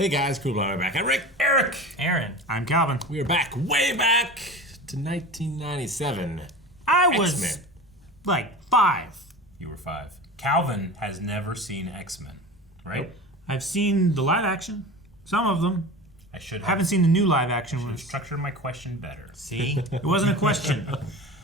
Hey guys, cool we're back. I'm Rick. Eric. Aaron. I'm Calvin. We are back, way back to 1997. I was X-Men. like 5. You were 5. Calvin has never seen X-Men, right? Nope. I've seen the live action, some of them. I should Haven't seen the new live action have ones. structured my question better. See? It wasn't a question.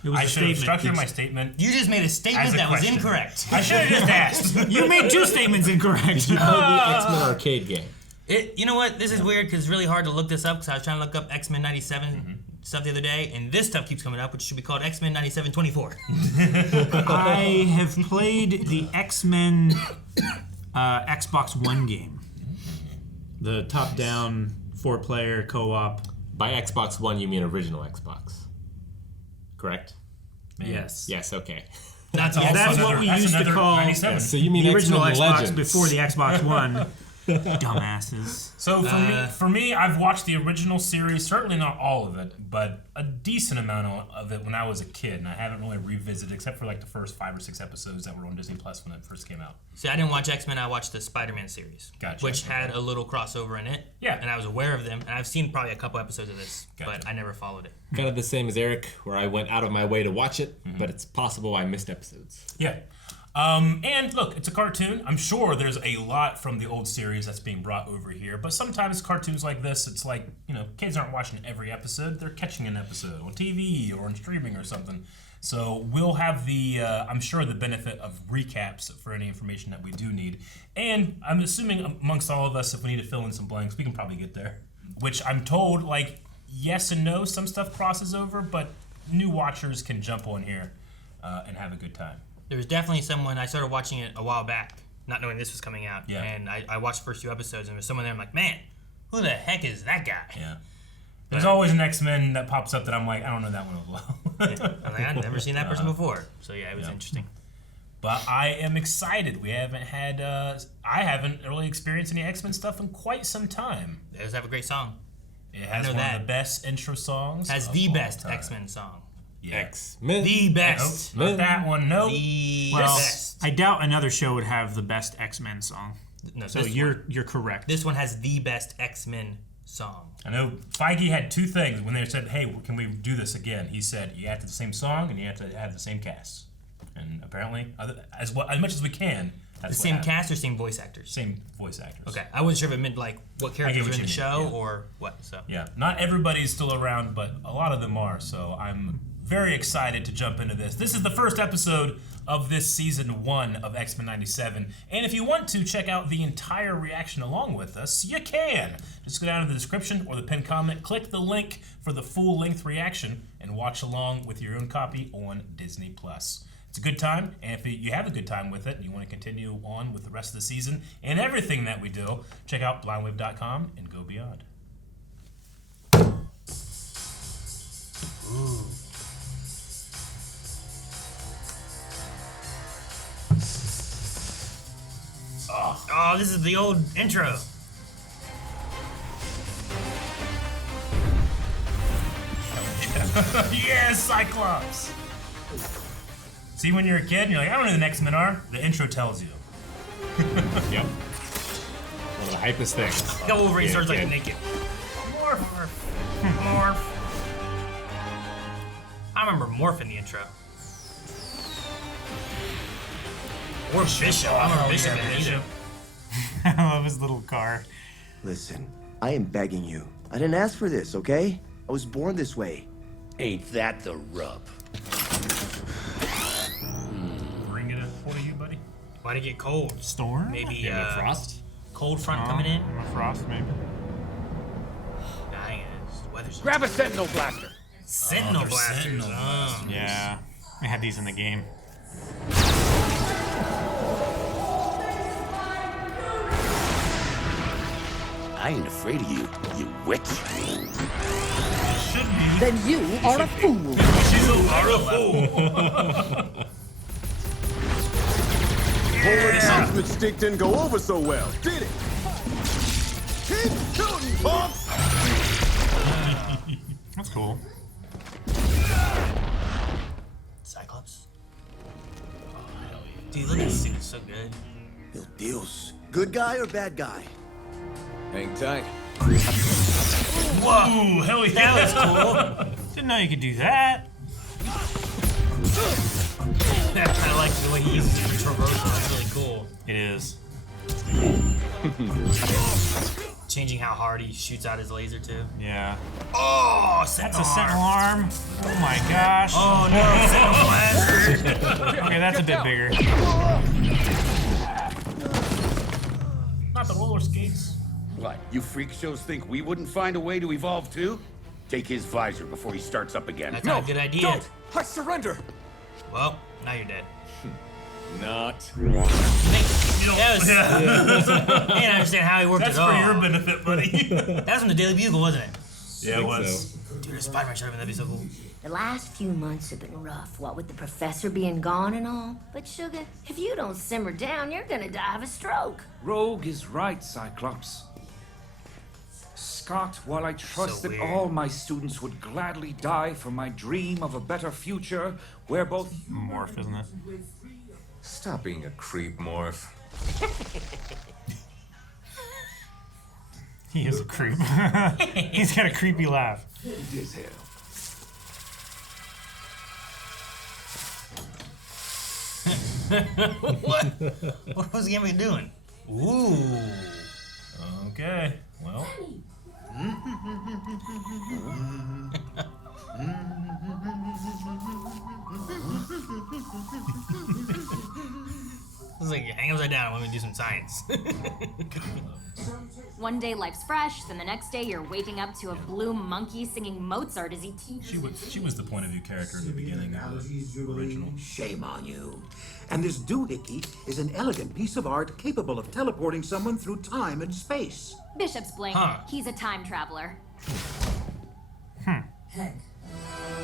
It was I a should have statement. structured my statement. You just made a statement As a that was question. incorrect. I should have just asked. You made 2 statements incorrect. You played the X-Men arcade game. You know what? This is weird because it's really hard to look this up because I was trying to look up X-Men 97 stuff the other day, and this stuff keeps coming up, which should be called X-Men 9724. I have played the X-Men Xbox One game. The top-down 4-player co-op. By Xbox One, you mean original Xbox, correct? Yes. Yes, okay. That's That's what we used to call 97. So you mean the original X-Men Xbox Legends. before the Xbox One. Dumbasses. So for me, I've watched the original series, certainly not all of it, but a decent amount of it when I was a kid, and I haven't really revisited except for like the first 5 or 6 episodes that were on Disney Plus when it first came out. See, I didn't watch X-Men, I watched the Spider-Man series. Gotcha. Which had a little crossover in it. Yeah. And I was aware of them, and I've seen probably a couple episodes of this, Gotcha. but I never followed it. Kind of the same as Eric, where I went out of my way to watch it, but it's possible I missed episodes. Yeah. And look, it's a cartoon. I'm sure there's a lot from the old series that's being brought over here, but sometimes cartoons like this, it's like, kids aren't watching every episode. They're catching an episode on TV or on streaming or something. So we'll have I'm sure, the benefit of recaps for any information that we do need. And I'm assuming amongst all of us, if we need to fill in some blanks, we can probably get there. Which I'm told, like, yes and no, some stuff crosses over, but new watchers can jump on here and have a good time. There was definitely someone, I started watching it a while back, not knowing this was coming out. Yeah. And I watched the first 2 episodes, and there was someone there, I'm like, man, who the heck is that guy? Yeah. There's always an X-Men that pops up that I'm like, I don't know that one as well. I'm like, I've never seen that person before. So yeah, it was interesting. But I am excited. We haven't had, I haven't really experienced any X-Men stuff in quite some time. They just have a great song. It has know one that. of the best intro songs. Has of the all best time. X-Men song. Yeah. X-Men. The best. Nope, not that one. Nope. The Well, best. I doubt another show would have the best X-Men song. No, So you're correct. This one has the best X-Men song. I know Feige had 2 things when they said, hey, can we do this again? He said, you have to have the same song and you have to have the same cast. And apparently, as much as we can, that's The what same happened. cast or same voice actors? Same voice actors. Okay, I wasn't sure if it meant like what characters what are in you the mean, show yeah. or what. So Yeah, not everybody's still around, but a lot of them are, so I'm very excited to jump into this. This is the first episode of this season 1 of X-Men 97, and if you want to check out the entire reaction along with us, you can. Just go down to the description or the pinned comment, click the link for the full-length reaction, and watch along with your own copy on Disney+. It's a good time, and if you have a good time with it and you want to continue on with the rest of the season and everything that we do, check out blindwave.com and go beyond. Ooh. Oh, this is the old intro. Yes, Cyclops! See, when you're a kid and you're like, I don't know who the X-Men are, the intro tells you. Yep. One of the hypest things. The Wolverine starts like yeah. naked. Morph! Morph. I remember Morph in the intro. Or Bishop. I remember Bishop in it either. I love his little car. Listen, I am begging you. I didn't ask for this, okay? I was born this way. Ain't that the rub? Bring it up for you, buddy. Why'd it get cold? Storm? Maybe Frost? cold front coming in? Frost, maybe. Dang it. The weather's Grab a sentinel blaster. Sentinel they're blasters. Sentinel Oh. Yeah. I had these in the game. I ain't afraid of you, you witch. Should be. Then you are a fool. She's a fool. Polar announcement stick didn't go over so well, did it? Keep shooting, punk! That's cool. Cyclops. Oh, hell yeah. Dude, look at this suit. It's so good. El Dios. Good guy or bad guy? Hang tight. Whoa! Ooh, hell yeah! That was cool. Didn't know you could do that. I kind of like the way he uses the traversal. That's really cool. It is. Changing how hard he shoots out his laser too. Yeah. Oh, That's a sentinel arm. Oh my gosh. Oh no, sentinel blast. Okay, that's a bit bigger. Not the roller skates. What, you freak shows think we wouldn't find a way to evolve too? Take his visor before he starts up again. That's not a good idea. Don't! I surrender! Well, now you're dead. Not. Yes. I didn't understand how he worked That's at all. for your benefit, buddy. That was from the Daily Bugle, wasn't it? Yeah, it was. Dude, a Spider-Man show, that'd be so cool. The last few months have been rough, what with the professor being gone and all. But Sugar, if you don't simmer down, you're gonna die of a stroke. Rogue is right, Cyclops. Scott, while I trust So that weird. all my students would gladly die for my dream of a better future, where both... Morph, isn't it? Stop being a creep, Morph. He is a creep. He's got a creepy laugh. What? What was Gambit doing? Ooh. Okay. Well. It's like, hang upside down, let me do some science. One day life's fresh, then the next day you're waking up to a blue monkey singing Mozart as he teaches. She was the point of view character in the beginning of the original. Shame on you. And this doohickey is an elegant piece of art capable of teleporting someone through time and space. Bishop's Blink. Huh. He's a time traveler.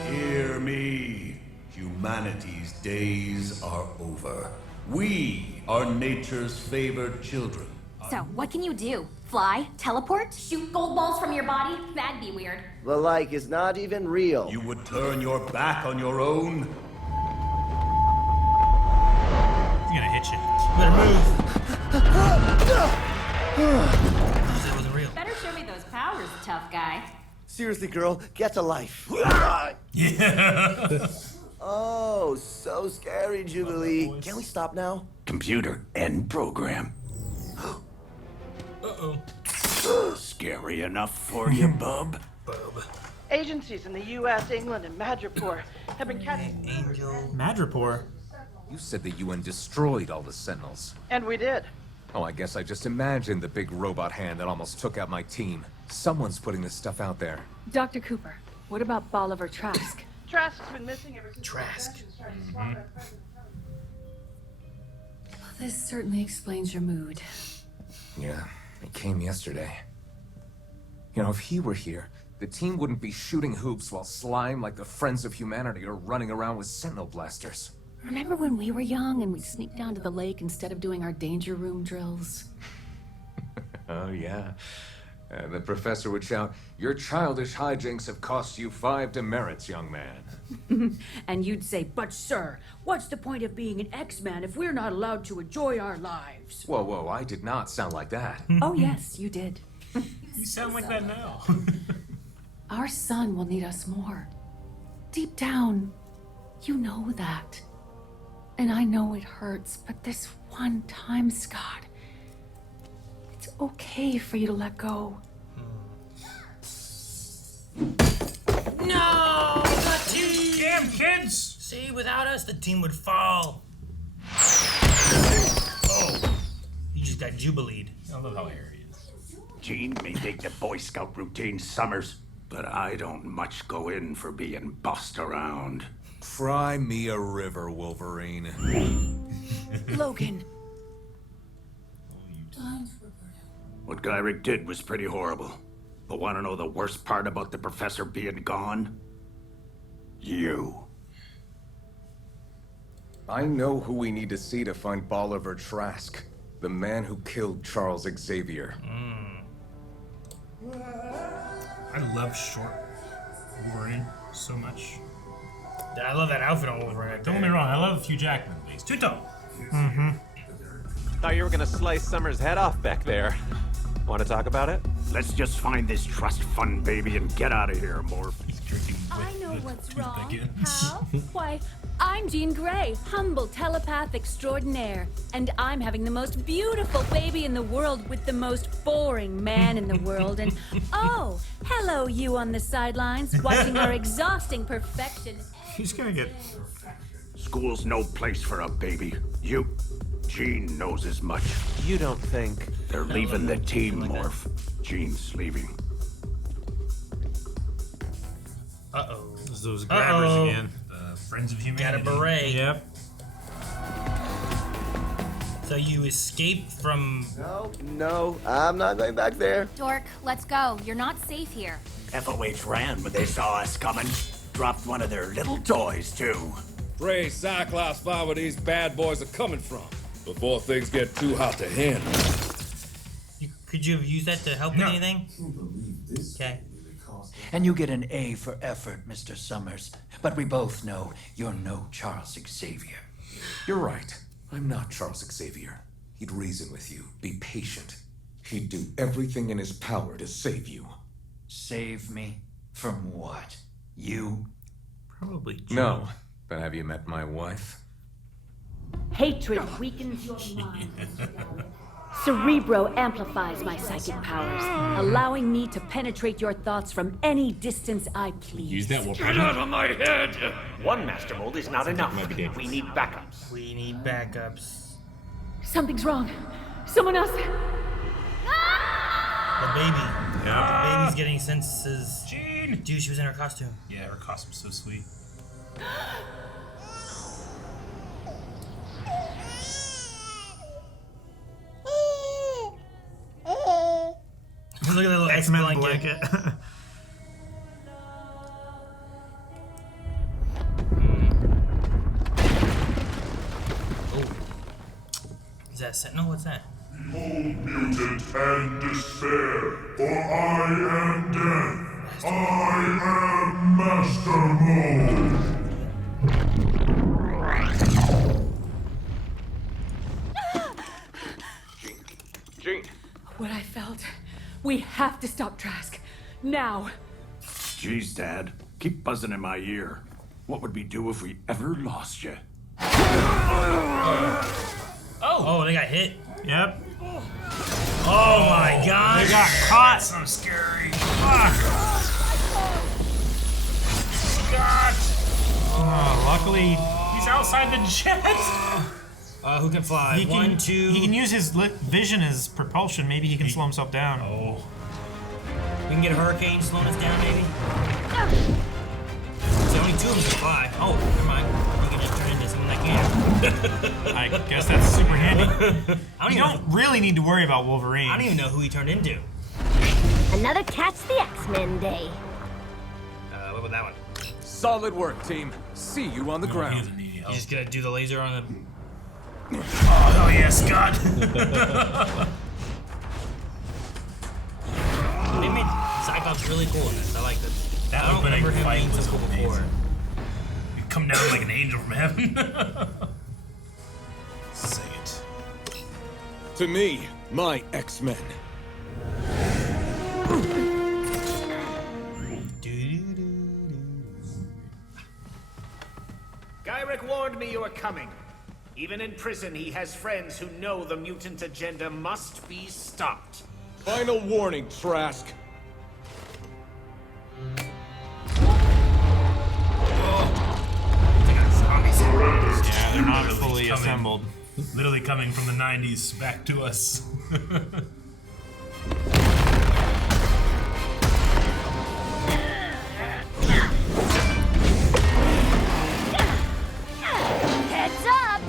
Hear me. Humanity's days are over. We are nature's favored children. So, what can you do? Fly? Teleport? Shoot gold balls from your body? That'd be weird. The like is not even real. You would turn your back on your own? He's gonna hit you. Better move. That wasn't real. Better show me those powers, tough guy. Seriously, girl, get to life. Yeah. Oh, so scary, Jubilee. Can we stop now? Computer, end program. Uh-oh. Scary enough for you, bub? Agencies in the U.S., England, and Madripoor have been catching... Angel. Madripoor. You said the UN destroyed all the Sentinels. And we did. Oh, I guess I just imagined the big robot hand that almost took out my team. Someone's putting this stuff out there. Dr. Cooper, what about Bolivar Trask? Trask's been missing ever since... Trask. This certainly explains your mood. Yeah, he came yesterday. You know, if he were here, the team wouldn't be shooting hoops while slime like the Friends of Humanity are running around with Sentinel blasters. Remember when we were young and we'd sneak down to the lake instead of doing our danger room drills? Oh, yeah. The professor would shout, "Your childish hijinks have cost you 5 demerits, young man." And you'd say, "But sir, what's the point of being an X-Man if we're not allowed to enjoy our lives?" Whoa, whoa, I did not sound like that. Oh yes, you did. You sound like that now. Our son will need us more. Deep down, you know that. And I know it hurts, but this one time, Scott, it's okay for you to let go. No! The team! Damn kids! See, without us, the team would fall. Oh. You just got jubileed. I love how airy he is. Gene may dig the Boy Scout routine summers, but I don't much go in for being bossed around. Cry me a river, Wolverine. Logan. What Gyrick did was pretty horrible. But want to know the worst part about the professor being gone? You. I know who we need to see to find Bolivar Trask, the man who killed Charles Xavier. I love short Wolverine so much. I love that outfit on Wolverine. Don't get me wrong, I love Hugh Jackman, but he's too tall. Thought you were gonna slice Summer's head off back there. Want to talk about it? Let's just find this trust fund baby and get out of here, Morph. I know what's wrong. How? Why, I'm Jean Grey, humble telepath extraordinaire, and I'm having the most beautiful baby in the world with the most boring man in the world. And oh, hello, you on the sidelines, watching our exhausting perfection. He's gonna get. School's no place for a baby. Jean knows as much. You don't think... They're leaving the team, Morph. Jean's leaving. Uh-oh. Those grabbers again. The Friends of Humanity. Got a beret. Yep. So you escaped from... No, I'm not going back there. Dork, let's go. You're not safe here. FOH ran when they saw us coming. Dropped one of their little toys, too. Ray, Cyclops find where these bad boys are coming from before things get too hot to handle. Could you have used that to help with anything? Okay. And you get an A for effort, Mr. Summers. But we both know you're no Charles Xavier. You're right. I'm not Charles Xavier. He'd reason with you, be patient. He'd do everything in his power to save you. Save me? From what? You? Probably Joe. No. But have you met my wife? Hatred weakens your mind. Cerebro amplifies my psychic powers, allowing me to penetrate your thoughts from any distance I please. Use that Get out of my head! One master mold is not enough. We need backups. We need backups. Something's wrong. Someone else. The baby. Yeah. The baby's getting senses. Jean! Dude, she was in her costume. Yeah, her costume's so sweet. Look at that little X-Men blanket. Oh. Is that a sentinel? What's that? Behold mutant and despair, for I am death. I am Master Mold. Jean. What I felt. We have to stop Trask. Now. Jeez, Dad. Keep buzzing in my ear. What would we do if we ever lost you? Oh, they got hit. Yep. Oh my god. They got caught. That's so scary. Scott. Oh, luckily. He's outside the jet. Who can fly? He can use his vision as propulsion. Maybe he can slow himself down. Oh. We can get a hurricane slowing us down, maybe. So only two of them can fly. Oh, never mind. You can just turn into someone that can. I guess that's super handy. You don't really need to worry about Wolverine. I don't even know who he turned into. Another Catch the X-Men day. What about that one? Solid work, team. See you on the ground. You just gonna do the laser on the... Oh, hell yeah, Scott! They made Cyclops really cool in this. I like this. That I don't opening remember him fight being was so cool before. amazing. You come down like an angel from heaven. Say it. To me, my X-Men. Gyrick warned me you were coming. Even in prison, he has friends who know the mutant agenda must be stopped. Final warning, Trask. Yeah, they're not fully assembled. Literally coming from the 90s back to us. Heads up!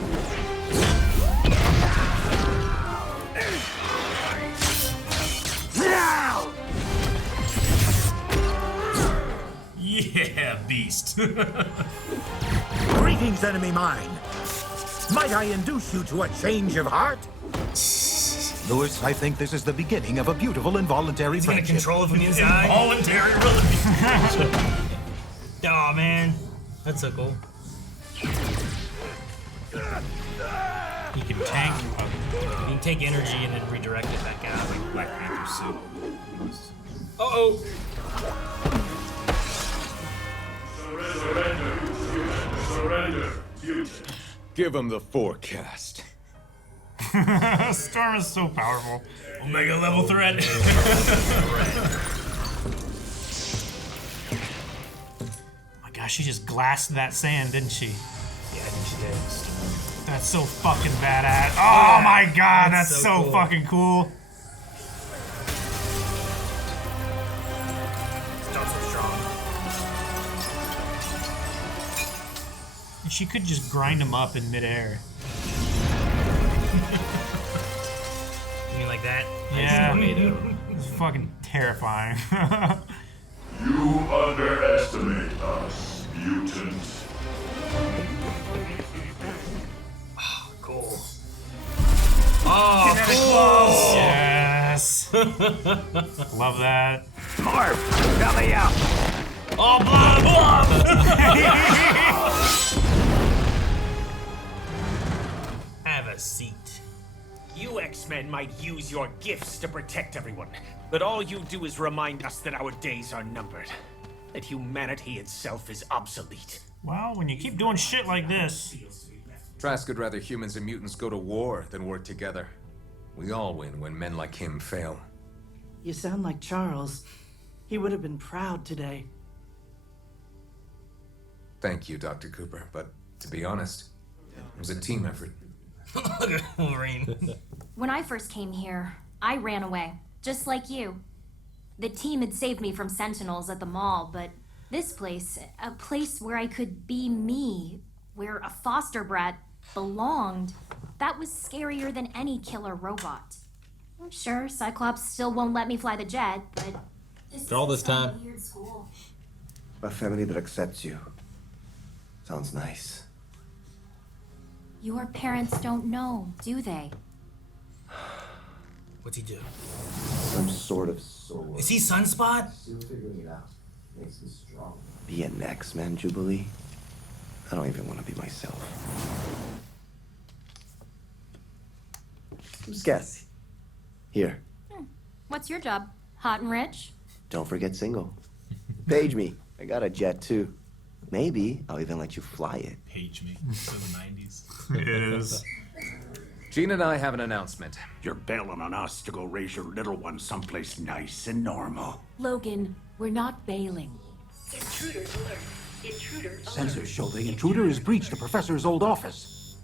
Yeah, beast. Greetings, enemy mine. Might I induce you to a change of heart? Louis, I think this is the beginning of a beautiful involuntary He's gonna friendship. control it from the inside. Involuntary relationship. Oh man, that's so cool. He can tank. You can take energy and then redirect it back out. Like Black Panther suit. Uh-oh! Surrender. Give him the forecast. Storm is so powerful. Omega level threat. My gosh, she just glassed that sand, didn't she? Yeah, I think she did. That's so fucking badass. Oh my god, that's so cool. fucking cool. Storm's so strong. She could just grind him up in midair. You mean like that? Yeah. It's fucking terrifying. You underestimate us, mutants. Cool. Oh, Kinetic cool. balls. Yes. Love that. Morph, belly up. Oh, blood! Have a seat. You X-Men might use your gifts to protect everyone, but all you do is remind us that our days are numbered. That humanity itself is obsolete. Well, when you keep doing shit like this. Trask would rather humans and mutants go to war than work together. We all win when men like him fail. You sound like Charles. He would have been proud today. Thank you, Dr. Cooper, but to be honest, it was a team effort. Look at Wolverine. When I first came here, I ran away, just like you. The team had saved me from Sentinels at the mall, but this place, a place where I could be me, where a foster brat belonged, that was scarier than any killer robot. I'm sure Cyclops still won't let me fly the jet, but After all this time. weird school. A family that accepts you. Sounds nice. Your parents don't know, do they? What's he do? Some sort of soul. Is he Sunspot? Still figuring it out. Makes me strong. Be an X-Men, Jubilee? I don't even want to be myself. Who's guess? Here. What's your job? Hot and rich? Don't forget single. Page me. I got a jet too. Maybe I'll even let you fly it. Page me. So the 90s. It is. Gene and I have an announcement. You're bailing on us to go raise your little one someplace nice and normal. Logan, we're not bailing. Intruders alert. Intruders. Sensors show the intruder has breached the professor's old office.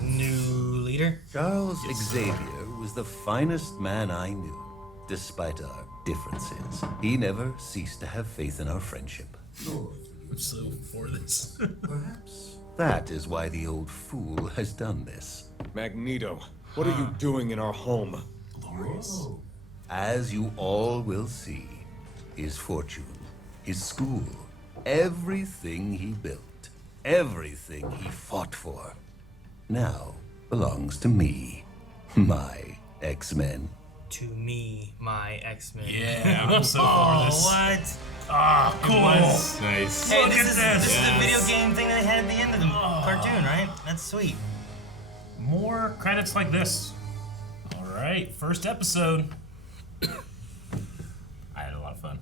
New leader? Charles Xavier was the finest man I knew. Despite our differences, he never ceased to have faith in our friendship. I'm so for this. Perhaps that is why the old fool has done this. Magneto, what are you doing in our home? Glorious. As you all will see, his fortune, his school, everything he built, everything he fought for, now belongs to me, my X-Men. To me, my X-Men. Yeah, I'm so for this. What? Ah, cool. Nice. Hey, Look this at is this. the video game thing that they had at the end of the cartoon, right? That's sweet. More credits like this. All right, first episode. I had a lot of fun.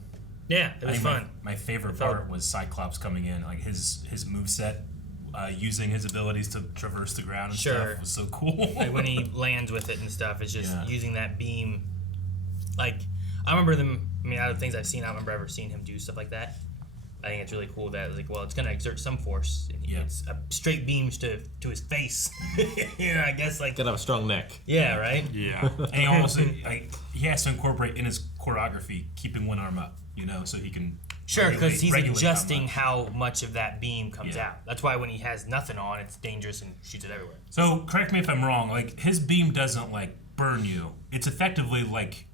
Yeah, it was fun. My favorite part was Cyclops coming in, like his moveset, using his abilities to traverse the ground and stuff was so cool. Like when he lands with it and stuff, it's just Yeah. using that beam. Like, I remember them, I mean, out of things I've seen, I don't remember ever seeing him do stuff like that. I think it's really cool that, like, well, it's going to exert some force. And it's straight beams to his face. You know, I guess, like. Gotta have a strong neck. Yeah, right? Yeah. And he also, like, he has to incorporate in his choreography, keeping one arm up, you know, so he can. Sure, because he's regulate adjusting how much of that beam comes out. That's why when he has nothing on, it's dangerous and shoots it everywhere. So, correct me if I'm wrong, like, his beam doesn't, like, burn you. It's effectively, like,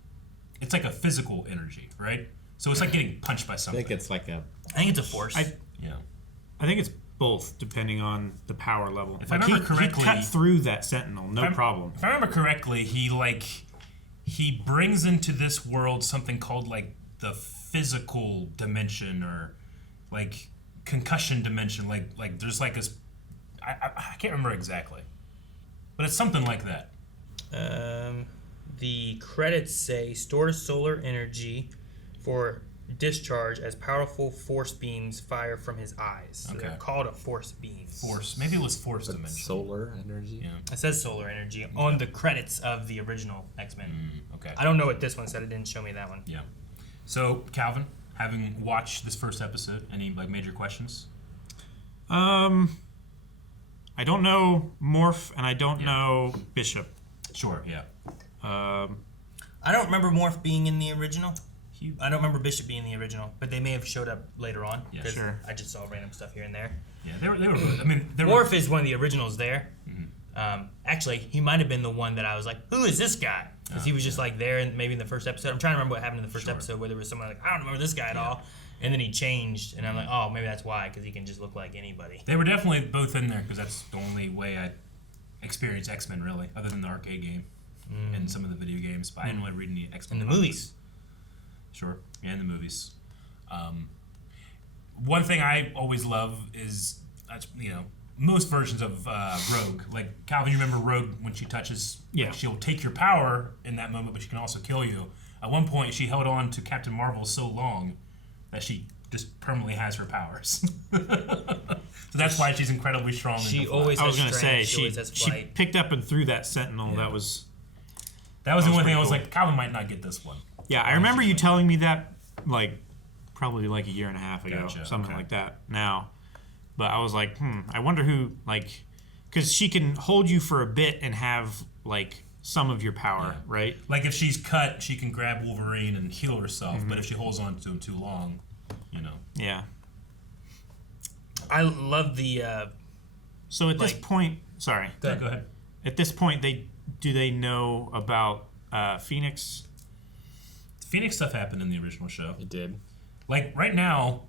it's like a physical energy, right? So it's like getting punched by something. I think it's like a... I think it's a force. I think it's both, depending on the power level. If I remember correctly, he cut through that Sentinel, no problem. If I remember correctly, he brings into this world something called like the physical dimension or like concussion dimension. Like there's like I can't remember exactly. But it's something like that. The credits say stores solar energy for discharge as powerful force beams fire from his eyes. So they're called a force beam. Maybe it was force dimension. Solar energy? Yeah. It says solar energy on the credits of the original X-Men. Okay. I don't know what this one said. It didn't show me that one. Yeah. So, Calvin, having watched this first episode, any like major questions? I don't know Morph and I don't know Bishop. Sure, yeah. I don't remember Morph being in the original. I don't remember Bishop being in the original, but they may have showed up later on. Yeah, sure. I just saw random stuff here and there. Yeah, they were good. I mean, Morph is one of the originals there. Actually, he might have been the one that I was like, who is this guy? Because he was just like there and maybe in the first episode. I'm trying to remember what happened in the first episode where there was someone like, I don't remember this guy at all. And then he changed, and I'm like, oh, maybe that's why, because he can just look like anybody. They were definitely both in there because that's the only way I experienced X-Men, really, other than the arcade game and some of the video games. But I didn't really read any X-Men. And the movies. Sure, yeah, in the movies. One thing I always love is, most versions of Rogue. Like, Calvin, you remember Rogue when she touches, like, she'll take your power in that moment, but she can also kill you. At one point, she held on to Captain Marvel so long that she just permanently has her powers. So that's why she's incredibly strong. She always has I was going to say, she she picked up and threw that Sentinel. Yeah. That was the one thing I was cool. like, Calvin might not get this one. Yeah, I remember you telling me that, like, probably like a year and a half ago, Gotcha, something okay. like that now. But I was like, I wonder who, like, because she can hold you for a bit and have, like, some of your power, right? Like, if she's cut, she can grab Wolverine and heal herself, but if she holds on to him too long, Yeah. I love the... So at this point, sorry. Go ahead. At this point, do they know about Phoenix? Phoenix stuff happened in the original show. It did. Like, right now,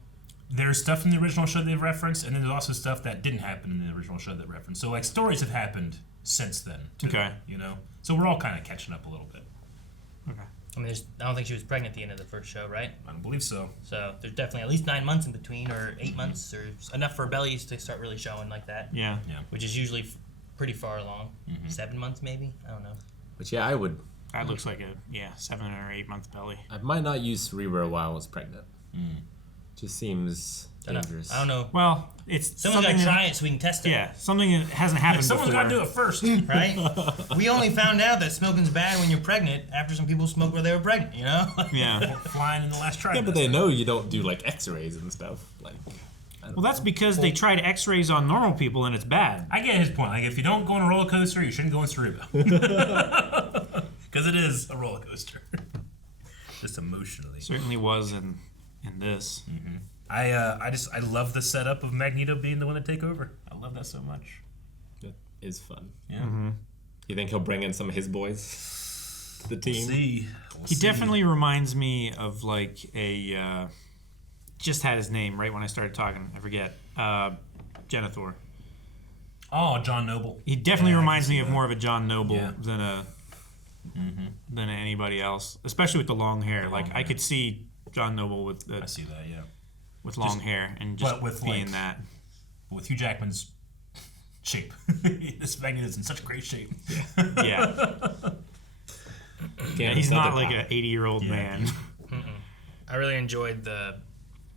there's stuff in the original show they've referenced, and then there's also stuff that didn't happen in the original show that referenced. So, like, stories have happened since then, too, Okay. So we're all kind of catching up a little bit. Okay. I mean, I don't think she was pregnant at the end of the first show, right? I don't believe so. So there's definitely at least 9 months in between, or 8 months, or enough for bellies to start really showing like that. Yeah. Which is usually pretty far along. 7 months, maybe? I don't know. But yeah, I would. That looks like a 7 or 8 month belly. I might not use Cerebro while I was pregnant. Just seems dangerous. I don't know. Well, it's someone's got to try it so we can test it. Yeah, something that hasn't happened Someone's before. got to do it first. Right? We only found out that smoking's bad when you're pregnant after some people smoked while they were pregnant, Yeah. Flying in the last trimester. Yeah, but they know you don't do, like, x-rays and stuff. Like, Well, that's because they tried x-rays on normal people and it's bad. I get his point. Like, if you don't go on a roller coaster, you shouldn't go on Cerebro. Because it is a roller coaster. Just emotionally. Certainly was in this. I love the setup of Magneto being the one to take over. I love that so much. that is fun. Yeah. You think he'll bring in some of his boys to the team? He definitely reminds me of, like, a... just had his name right when I started talking. I forget. Genethor. Oh, John Noble. He definitely reminds me of more of a John Noble than anybody else, especially with the long hair. I could see John Noble with I see that, yeah. With long hair and just with being like, that. With Hugh Jackman's shape. This Magneto's in such great shape. Yeah. Yeah, he's not like an 80-year-old man. I really enjoyed the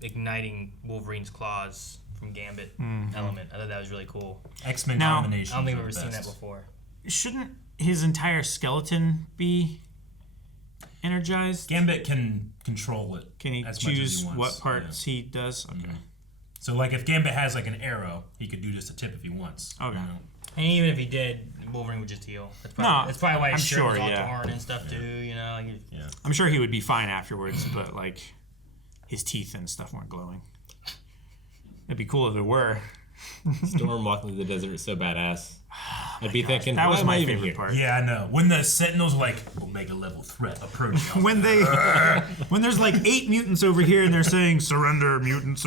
igniting Wolverine's claws from Gambit element. I thought that was really cool. X-Men Now, combination. I don't think I've ever seen that before. Shouldn't his entire skeleton be energized? Gambit can control it. Can he as much as choose he wants. what parts he does? Okay. So, like, if Gambit has, like, an arrow, he could do just a tip if he wants. Okay. And even if he did, Wolverine would just heal. That's probably why his shirt was all torn and stuff too. I'm sure he would be fine afterwards, but like his teeth and stuff weren't glowing. It'd be cool if it were. Storm walking through the desert is so badass. I'd be thinking, that why was am my I even favorite here? part. Yeah, I know. When the Sentinels were like, Omega level threat approaching. when there's like 8 mutants over here and they're saying surrender mutant,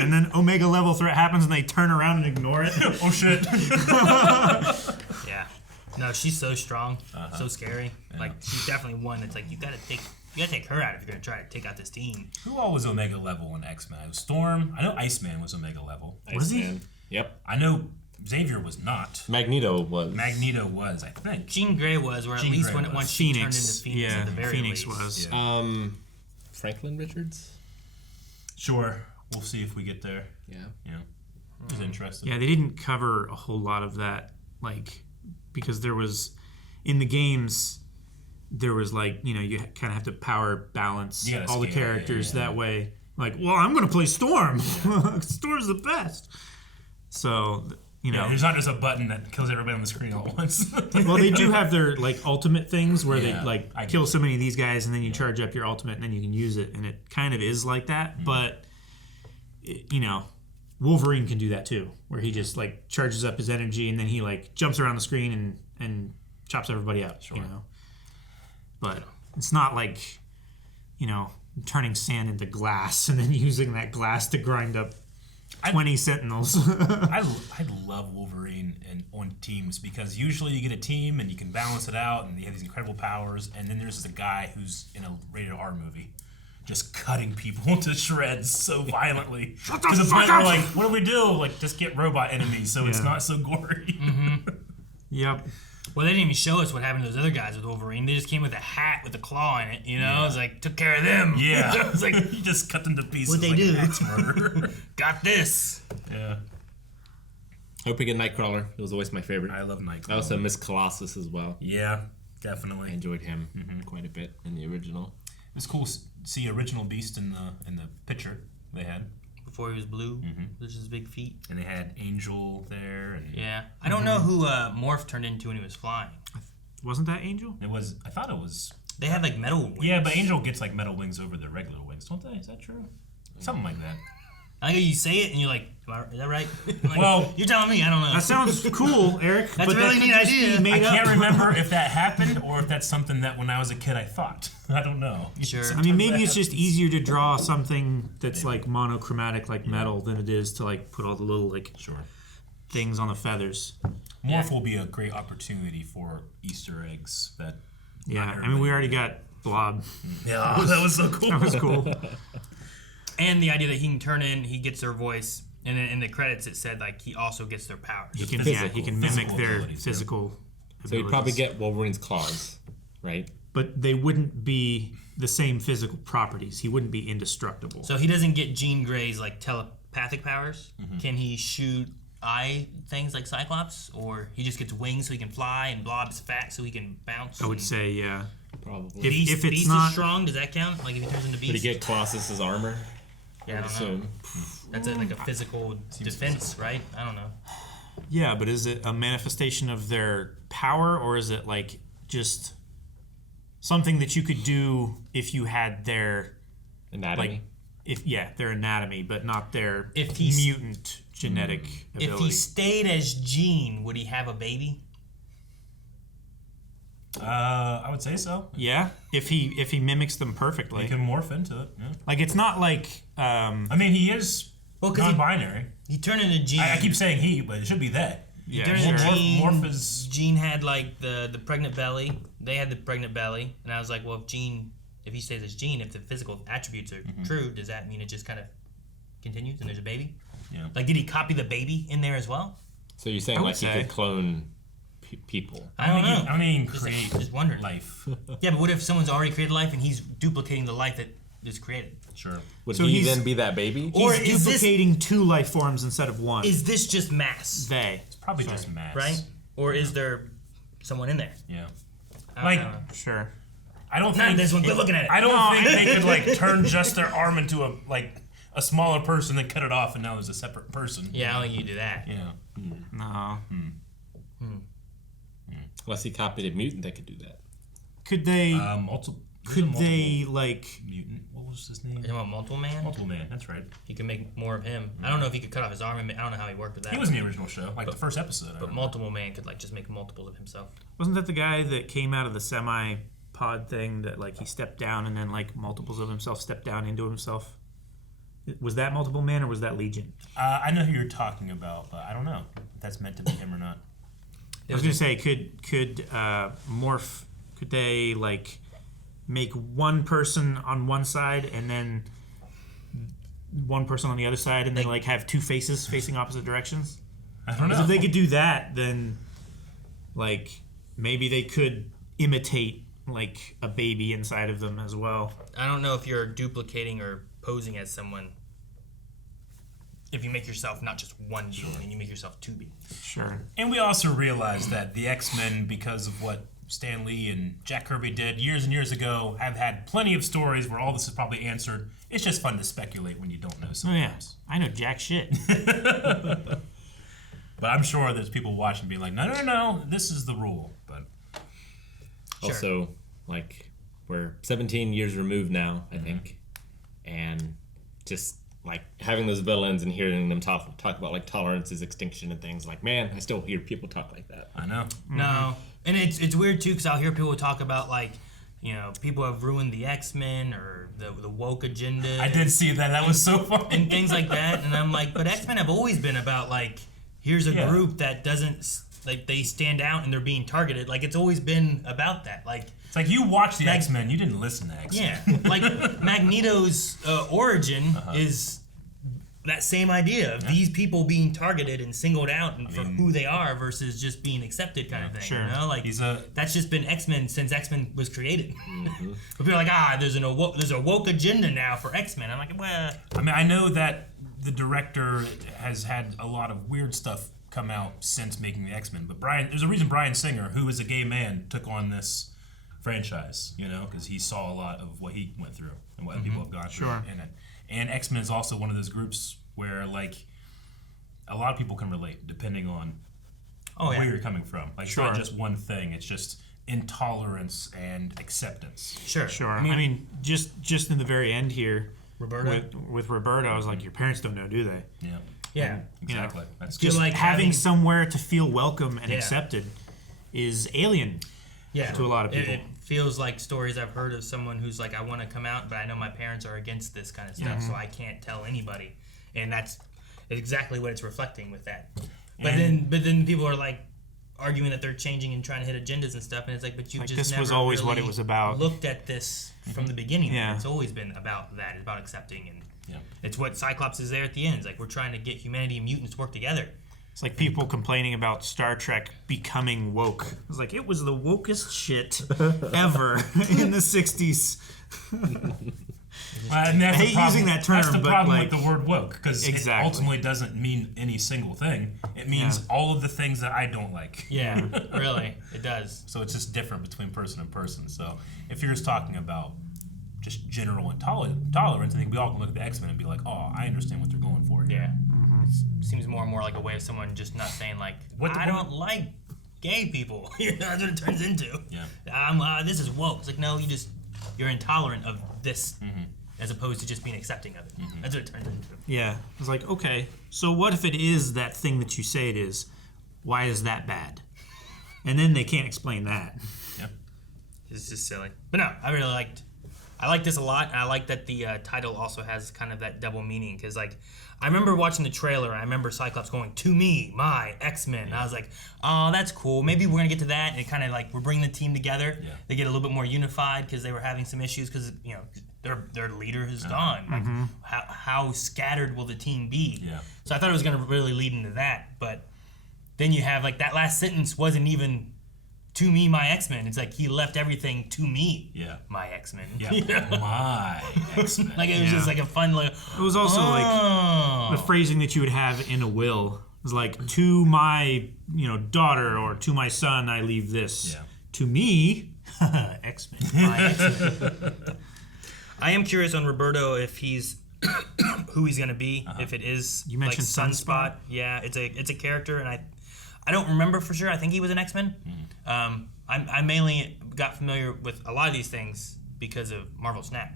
and then Omega level threat happens and they turn around and ignore it. Oh shit. Yeah. No, she's so strong, so scary. Yeah. Like she's definitely one that's like you gotta take her out if you're gonna try to take out this team. Who all was Omega level in X-Men? Storm. I know Iceman was Omega level. Was he? Yep. I know Xavier was not. Magneto was. Magneto was, I think. Jean Grey was, or at least once she turned into Phoenix at the very Phoenix least. was. Yeah. Franklin Richards? Sure. We'll see if we get there. Yeah. He's interested. Yeah, they didn't cover a whole lot of that, like, because there was, in the games, there was like, you kind of have to power balance all the characters that way. Like, well, I'm going to play Storm. Storm's the best. So, there's not just a button that kills everybody on the screen all at once. Well, they do have their like ultimate things where they like kill so many of these guys and then you charge up your ultimate and then you can use it, and it kind of is like that. But Wolverine can do that too, where he just like charges up his energy and then he like jumps around the screen and chops everybody out. Sure. But it's not like turning sand into glass and then using that glass to grind up 20 Sentinels. I love Wolverine on teams because usually you get a team and you can balance it out and you have these incredible powers, and then there's a guy who's in a rated R movie just cutting people to shreds so violently. Because it's like, what do we do? Like, just get robot enemies so it's not so gory. Yep. Well, they didn't even show us what happened to those other guys with Wolverine. They just came with a hat with a claw in it, It was like, took care of them. Yeah. It was like, you just cut them to pieces. What'd they like do? An axe murderer. Got this. Yeah. Hope we get Nightcrawler. It was always my favorite. I love Nightcrawler. I also miss Colossus as well. Yeah, definitely. I enjoyed him quite a bit in the original. It was cool to see original Beast in the picture they had. Before he was blue, with his big feet. And they had Angel there. And I don't know who Morph turned into when he was flying. Wasn't that Angel? It was. I thought it was. They had like metal wings. Yeah, but Angel gets like metal wings over the regular wings, don't they? Is that true? Something like that. I think you say it and you're like, is that right? Like, well, you're telling me. I don't know. That sounds cool, Eric. That's a really neat idea. I can't remember if that happened or if that's something that when I was a kid I thought. I don't know. Sure. I mean, maybe it's just easier to draw something that's like monochromatic, like metal, than it is to like put all the little like things on the feathers. Morph will be a great opportunity for Easter eggs. I mean, we already got Blob. Yeah, that was so cool. That was cool. And the idea that he can turn in, he gets their voice, and then in the credits it said like he also gets their powers. He can mimic their physical. So he'd probably get Wolverine's claws, right? But they wouldn't be the same physical properties. He wouldn't be indestructible. So he doesn't get Jean Grey's like telepathic powers. Can he shoot eye things like Cyclops, or he just gets wings so he can fly, and Blob's fat so he can bounce? I would say yeah. Probably. If it's Beast not is strong, does that count? Like if he turns into Beast? Would he get Colossus's armor? Yeah, I don't know. That's like a physical defense, right? I don't know. Yeah, but is it a manifestation of their power, or is it like just something that you could do if you had their anatomy? Their anatomy, but not their mutant genetic ability. If he stayed as Jean, would he have a baby? I would say so. Yeah, if he mimics them perfectly, he can morph into it. Yeah. Like it's not like. I mean, he is non-binary. He turned into Jean. I keep saying he, but it should be that. He turned into Jean. Morph is. Jean had like the pregnant belly. They had the pregnant belly, and I was like, well, if he stays as Jean, if the physical attributes are true, does that mean it just kind of continues and there's a baby? Yeah. Like, did he copy the baby in there as well? So you're saying like he could clone people? I don't know. I mean, create just wondering. Life. Yeah, but what if someone's already created life and he's duplicating the life that is created? Sure. Would he then be that baby? Or he's duplicating two life forms instead of one. Is this just mass? It's probably just mass. Right? Or is there someone in there? Yeah. Sure. I don't Not think this one. Quit looking at it. I don't think they could like turn just their arm into a smaller person, then cut it off, and now there's a separate person. Yeah, I don't think you do that. Yeah. No. Unless he copied a mutant that could do that. Could they? Could they like? Mutant. What was his name? You're talking about Multiple Man? Multiple Man. That's right. He could make more of him. I don't know if he could cut off his arm. I don't know how he worked with that. He was in the original show, the first episode. But Multiple Man could like just make multiples of himself. Wasn't that the guy that came out of the semi-pod thing that like he stepped down and then like multiples of himself stepped down into himself? Was that Multiple Man or was that Legion? I know who you're talking about, but I don't know if that's meant to be him or not. I was gonna say, could Morph? Could they like make one person on one side and then one person on the other side, and then like have two faces facing opposite directions? I don't know. Because if they could do that, then like maybe they could imitate like a baby inside of them as well. I don't know if you're duplicating or posing as someone. If you make yourself not just one being, and you make yourself two beings. Sure. And we also realized that the X-Men, because of what Stan Lee and Jack Kirby did years and years ago, have had plenty of stories where all this is probably answered. It's just fun to speculate when you don't know sometimes. I know jack shit. But I'm sure there's people watching being like, no, this is the rule. But also, like, we're 17 years removed now, I think, and just like having those villains and hearing them talk about like tolerances, extinction, and things. Like, man, I still hear people talk like that. I know. No, and it's weird too because I'll hear people talk about like, you know, people have ruined the X-Men or the woke agenda. I did see that. That was so funny. And things like that. And I'm like, but X-Men have always been about like, here's a group that doesn't like they stand out and they're being targeted. Like it's always been about that. Like it's like you watched the X-Men, you didn't listen to X-Men. Yeah, like Magneto's origin is that same idea of these people being targeted and singled out and for who they are versus just being accepted kind of thing. Sure. You know, like that's just been X-Men since X-Men was created. But people are like, there's a woke agenda now for X-Men. I'm like, well, I mean, I know that the director has had a lot of weird stuff come out since making the X-Men, but there's a reason Bryan Singer, who is a gay man, took on this franchise, you know, because he saw a lot of what he went through and what people have gone through in it. And X-Men is also one of those groups where, like, a lot of people can relate depending on where you're coming from. Like, it's not just one thing. It's just intolerance and acceptance. Sure. I mean, just in the very end here, Roberto? With Roberto, I was like, your parents don't know, do they? Yeah. Yeah. Exactly. You know, That's just like having somewhere to feel welcome and accepted is alien to a lot of people. It feels like stories I've heard of someone who's like, I want to come out, but I know my parents are against this kind of stuff, so I can't tell anybody. And that's exactly what it's reflecting with that. But then people are like arguing that they're changing and trying to hit agendas and stuff, and it's like, but you like just this never was always really what it was about. Looked at this from the beginning. Yeah. It's always been about that. It's about accepting, and it's what Cyclops is there at the end. It's like we're trying to get humanity and mutants to work together. It's like people complaining about Star Trek becoming woke. It's like it was the wokest shit ever in the 60s. And that's I hate using that term, That's the but problem like, with the word woke, because it ultimately doesn't mean any single thing. It means all of the things that I don't like. Yeah, really, it does. So it's just different between person and person. So if you're just talking about just general intolerance, I think we all can look at the X-Men and be like, oh, I understand what they're going for here. Yeah. It seems more and more like a way of someone just not saying like, I don't like gay people. That's what it turns into. Yeah. This is woke. It's like, no, you're intolerant of this as opposed to just being accepting of it. That's what it turns into. Yeah. It's like, okay, so what if it is that thing that you say it is? Why is that bad? And then they can't explain that. Yeah. It's just silly. But no, I like this a lot, and I like that the title also has kind of that double meaning, because like I remember watching the trailer, and I remember Cyclops going, to me, my X-Men, and I was like, oh, that's cool, maybe we're gonna get to that, and it kind of like, we're bringing the team together, they get a little bit more unified, because they were having some issues, because, you know, their leader is gone, like, how scattered will the team be? So I thought it was gonna really lead into that, but then you have, like, that last sentence wasn't even to me, my X-Men. It's like he left everything to me, my X-Men. Yeah, you know? my X-Men. Like it was just like a fun little... It was also like the phrasing that you would have in a will. It was like, to my daughter or to my son, I leave this. To me, X-Men. My X-Men. I am curious on Roberto if he's... who he's going to be, if it is you mentioned like Sunspot. Yeah, it's a character, and I don't remember for sure. I think he was an X-Men. I mainly got familiar with a lot of these things because of Marvel Snap.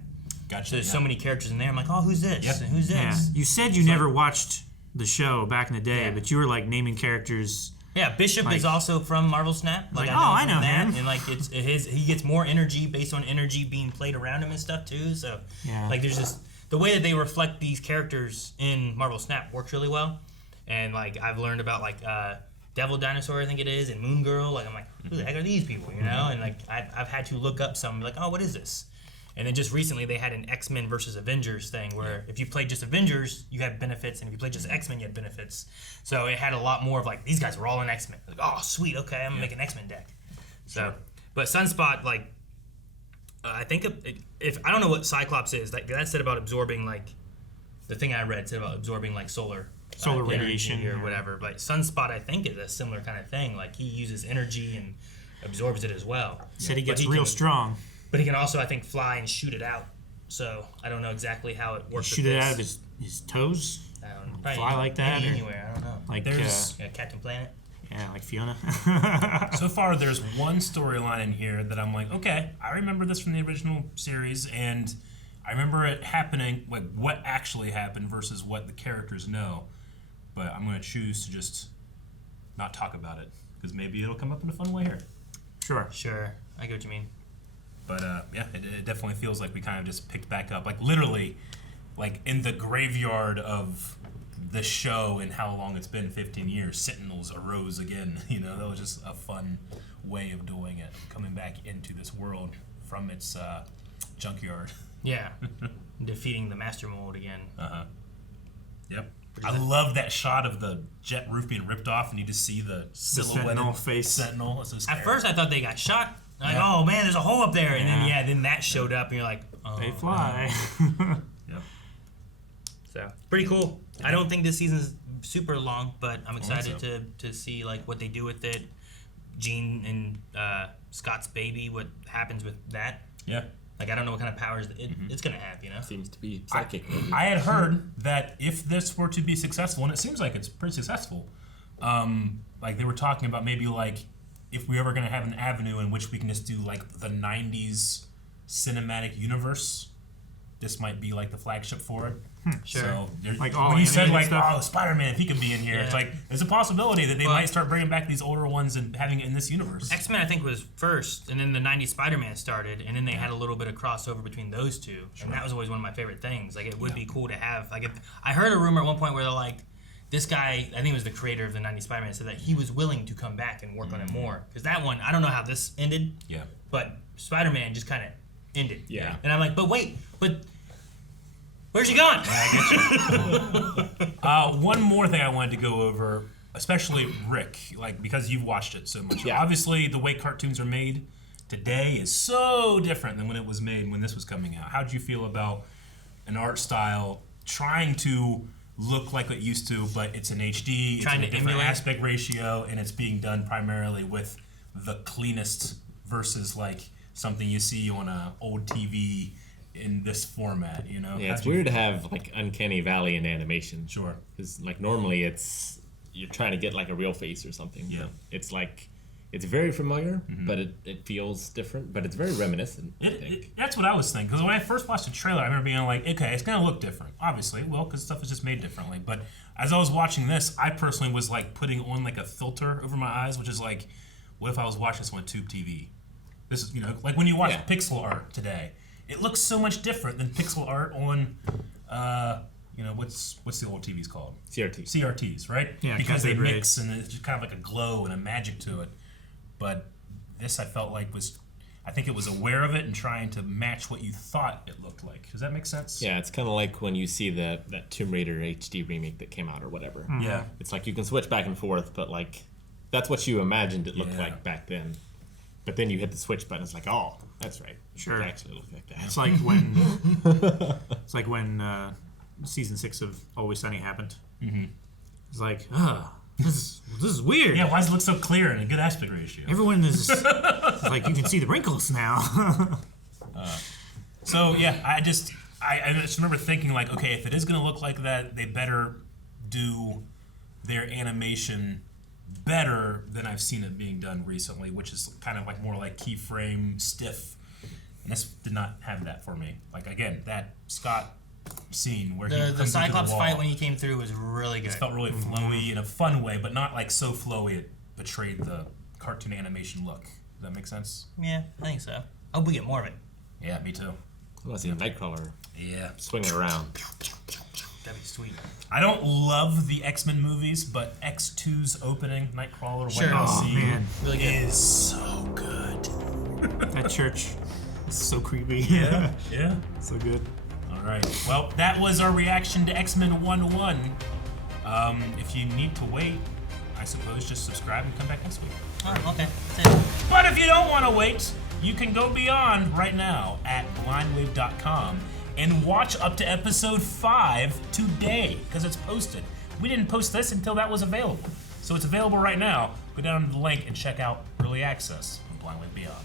Gotcha. So there's so many characters in there. I'm like, oh, who's this? And who's this? Yeah. You said you never watched the show back in the day, but you were like naming characters. Yeah, Bishop is also from Marvel Snap. Like, I know him. And like he gets more energy based on energy being played around him and stuff too. So like there's just the way that they reflect these characters in Marvel Snap works really well. And like I've learned about like Devil Dinosaur, I think it is, and Moon Girl. Like I'm like, who the heck are these people? You know? And like I've had to look up some, like, oh, what is this? And then just recently they had an XMen versus Avengers thing where if you played just Avengers, you had benefits, and if you played just XMen, you had benefits. So it had a lot more of like, these guys were all in XMen. Like, oh, sweet, okay, I'm gonna make an XMen deck. So, but Sunspot, like, I think if I don't know what Cyclops is, like that said about absorbing, like, the thing I read said about absorbing like solar radiation or whatever. But Sunspot, I think, is a similar kind of thing. Like he uses energy and absorbs it as well. Said he gets real strong. But he can also, I think, fly and shoot it out. So I don't know exactly how it works. Shoot it out of his toes. Fly like that. Anywhere, I don't know. Like there's Captain Planet. Yeah, like Fiona. So far, there's one storyline in here that I'm like, okay, I remember this from the original series, and I remember it happening, like what actually happened versus what the characters know. But I'm going to choose to just not talk about it, because maybe it'll come up in a fun way here. Sure. I get what you mean. But yeah, it definitely feels like we kind of just picked back up. Like literally, like in the graveyard of the show and how long it's been, 15 years, Sentinels arose again. You know, that was just a fun way of doing it, coming back into this world from its junkyard. Yeah. Defeating the Master Mold again. Yep. I love that shot of the jet roof being ripped off, and you just see the silhouette face. Sentinel. So at first, I thought they got shot. Like, oh man, there's a hole up there, and then that showed up, and you're like, oh, they fly. Yep. So pretty cool. I don't think this season's super long, but I'm excited to see like what they do with it. Jean and Scott's baby, what happens with that? Yeah. Like I don't know what kind of powers it's gonna have. You know, seems to be psychic. I had heard that if this were to be successful, and it seems like it's pretty successful, like they were talking about maybe like if we ever gonna have an avenue in which we can just do like the 90s cinematic universe, this might be like the flagship for it. Sure. So like when you said like, stuff. oh, Spider-Man, if he could be in here, it's like there's a possibility that they might start bringing back these older ones and having it in this universe. X-Men, I think, was first, and then the 90s Spider-Man started, and then they had a little bit of crossover between those two, and that was always one of my favorite things. Like, it would be cool to have, like, I heard a rumor at one point where they're like, this guy, I think it was the creator of the 90s Spider-Man, said that he was willing to come back and work on it more. Because that one, I don't know how this ended, but Spider-Man just kind of ended. Yeah. And I'm like, but wait, where's he gone? One more thing I wanted to go over, especially Rick, like because you've watched it so much. Yeah. Obviously, the way cartoons are made today is so different than when it was made when this was coming out. How did you feel about an art style trying to look like it used to, but it's in HD, Trying it's in to a different emulate. aspect ratio, and it's being done primarily with the cleanest versus like something you see on an old TV in this format, you know? Yeah, it's weird to have like uncanny valley in animation. Sure. Because like normally you're trying to get like a real face or something. Yeah. It's like it's very familiar, but it feels different. But it's very reminiscent. I think. That's what I was thinking. Because when I first watched the trailer, I remember being like, okay, it's gonna look different. Obviously, well, because stuff is just made differently. But as I was watching this, I personally was like putting on like a filter over my eyes, which is like, what if I was watching this on tube TV? This is, you know, like when you watch pixel art today. It looks so much different than pixel art on, you know, what's the old TVs called? CRTs, right? Yeah, because they cathode mix and it's just kind of like a glow and a magic to it. But this I felt like I think it was aware of it and trying to match what you thought it looked like. Does that make sense? Yeah, it's kind of like when you see that Tomb Raider HD remake that came out or whatever. Yeah. It's like you can switch back and forth, but like that's what you imagined it looked like back then. But then you hit the switch button, it's like, oh, that's right. Sure. It actually looks like that. It's like when season 6 of Always Sunny happened. It's like, this is weird. Yeah, why does it look so clear and a good aspect ratio? Everyone is like, you can see the wrinkles now. So yeah, I just remember thinking like, okay, if it is going to look like that, they better do their animation better than I've seen it being done recently, which is kind of like more like keyframe stiff. And this did not have that for me. Like again, that Scott scene where the Cyclops fight when he came through was really good. It felt really flowy in a fun way, but not like so flowy it betrayed the cartoon animation look. Does that make sense? Yeah, I think so. I hope we get more of it. Yeah, me too. I want to see a Nightcrawler. Yeah, swinging around. That'd be sweet. I don't love the X-Men movies, but X2's opening, Nightcrawler, Sure. White House Oh, man. Really good. is so good. That church It's so creepy. Yeah. Yeah. So good. All right. Well, that was our reaction to X-Men 1-1. If you need to wait, I suppose just subscribe and come back next week. Oh, okay. But if you don't want to wait, you can go beyond right now at blindwave.com and watch up to episode 5 today, because it's posted. We didn't post this until that was available. So it's available right now. Go down to the link and check out early access on Blindwave Beyond.